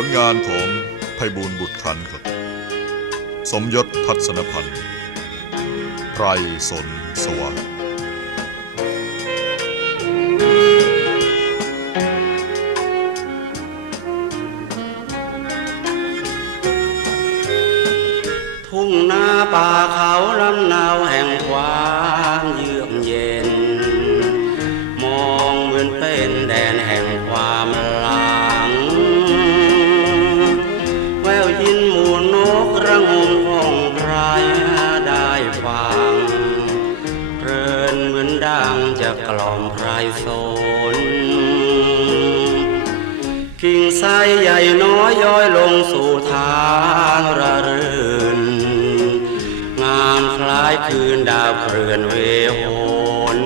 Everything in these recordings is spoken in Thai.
ผลงานของไพบูลบุตรคันครับ สมยศทัศนพันธ์ไพรสนสวัสดิ์ทุ่งนาป่าเขาลำนาวแห่งความเยือกเย็น มองเหมือนเป็นแดนแห่ง ล่อมไพรสนกิ่งไทรใหญ่น้อยย้อยลงสู่ทางระรื่นงามคล้ายคืนดาวเคลื่อนเวหน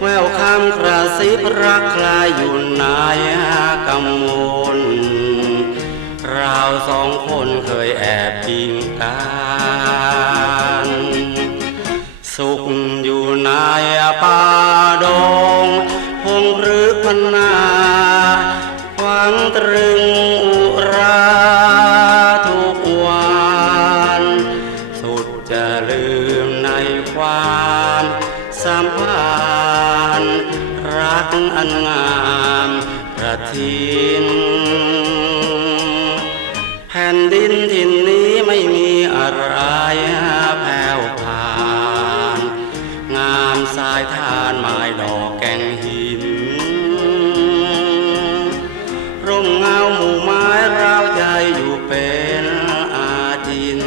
แววคำกระซิบรักคลายอยู่ในกำมลเราสองคนเคยแอบพิงกัน สุข อยู่ในป่าดงพงหรือพนาฟังตรึงอุราทุกวันสุดจะลืมในความสัมพันธ์รักอันงามประทินแผ่นดินถิ่นนี้ไม่มีอะไร สายทานไม้ดอกแกงหิน ร่มเงาหมู่ไม้ราวใจอยู่เป็นอาทิน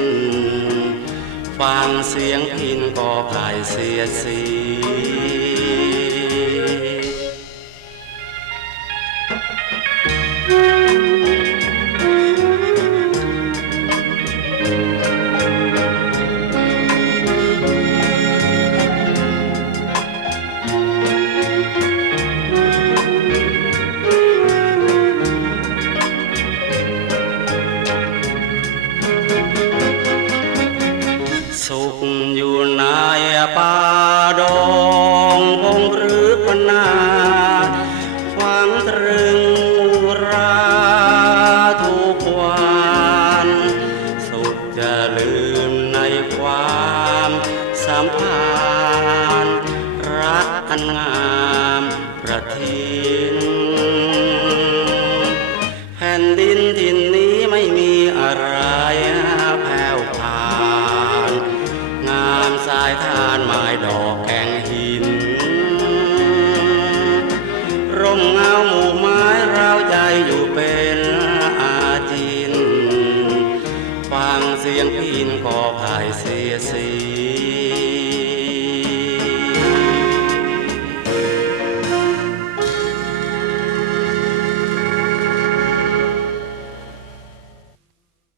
ฟังเสียงพินก็ไผ่เสียสีสุ ป่าดองพงหรือพนาฟังตรึงราทุกวันสุดจะลืมในความสัมพันธ์รักอันงามประทินแผ่นดินถิ่นนี้ไม่มีอะไร ทานไม้ดอกแข่งหิน ร่มเงาหมู่ไม้ราวใจอยู่เป็นอาทิน ฟังเสียงพินขอภายเสียสี